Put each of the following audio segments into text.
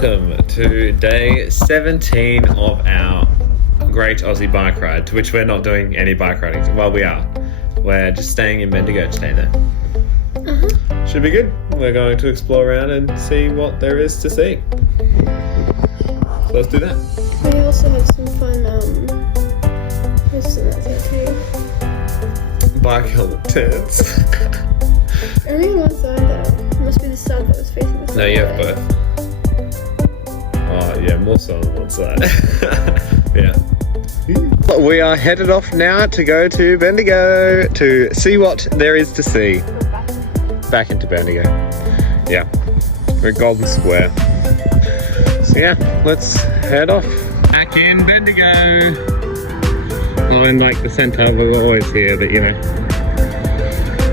Welcome to day 17 of our great Aussie bike ride, to which we're not doing any bike riding. Well, we are. We're just staying in Bendigo today though. Should be good. We're going to explore around and see what there is to see. So let's do that. We also have some fun, Bike helmet turns. Only one side though. It must be the side that was facing the front. No, you have both. Oh yeah, more so on one side. Yeah. We are headed off now to go to Bendigo to see what there is to see. Back into Bendigo. Yeah. We're at Golden Square. So yeah, let's head off. Back in Bendigo. Oh, in like the centre, we're always here, but you know.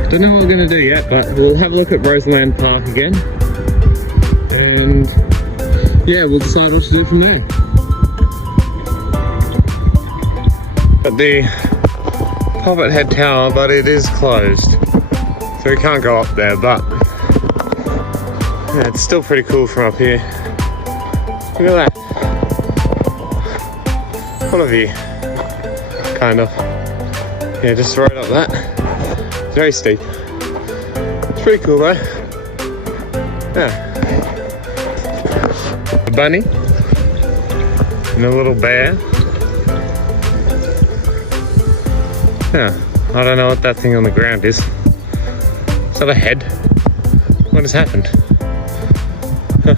Don't know what we're going to do yet, but we'll have a look at Roseland Park again. And yeah, we'll decide what to do from there. At the Poppet Head Tower, but it is closed. So we can't go up there, but yeah, it's still pretty cool from up here. Look at that. What a view. Kind of. Yeah, just right up that. It's very steep. It's pretty cool though. Yeah. A bunny. And a little bear. Yeah. I don't know what that thing on the ground is. Is that a head? What has happened? Huh.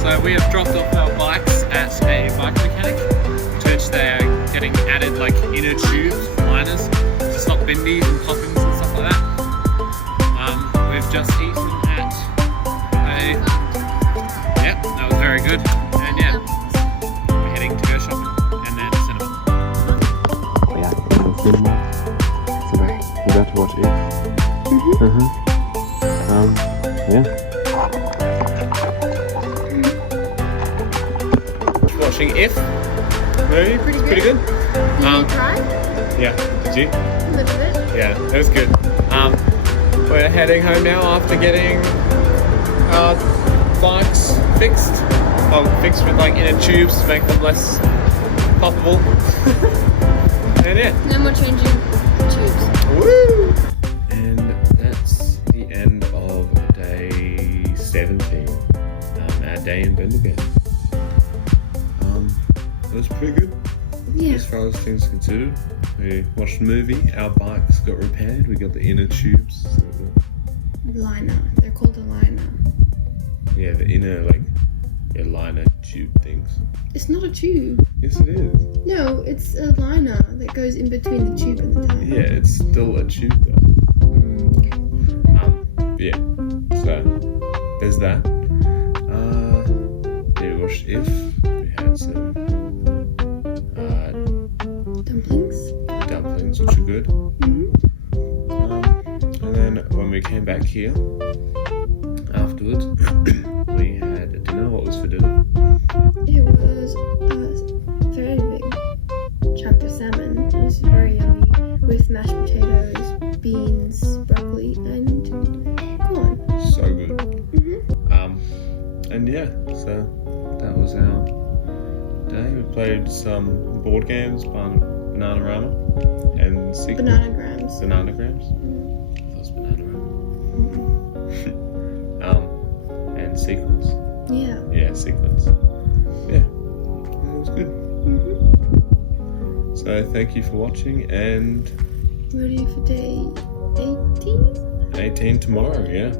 So we have dropped off our bikes at a bike mechanic, to which they're getting added like inner tubes, liners, to stop bendies and poppings and stuff like that. We've just eaten at a... Yep, that was very good. And yeah, we're heading to go shopping and then cinema. Yeah, in the cinema. So we're about to watch it. Yeah. Watching If movie, pretty good. Did you try? Yeah, did you? A little bit. Yeah, it was good. We're heading home now after getting our bikes fixed. Well, fixed with like inner tubes to make them less poppable. And yeah. No more changing tubes. Woo! And that's the end of day 17. Our day in Bendigo. It was pretty good. Yeah. As far as things considered. We watched a movie, our bikes got repaired, we got the inner tubes. So Liner. They're called a liner. yeah, the inner liner tube things. It's not a tube. Yes it is. No, it's a liner that goes in between the tube and the tire. Yeah, it's still a tube though. Yeah. So there's that. Yeah, we watched If. We had some dumplings, which are good. And then when we came back here afterwards, we had dinner. What was for dinner? It was a very big chunk of salmon. It was very yummy with mashed potatoes, beans, broccoli, and corn. So good. And yeah, so that was our day. We played some board games, Bananarama and Bananagrams. Bananagrams. I thought it was Bananarama. And Sequence. Yeah. Yeah, Sequence. Yeah, it was good. So thank you for watching, and Ready for day 18? 18 tomorrow, yeah.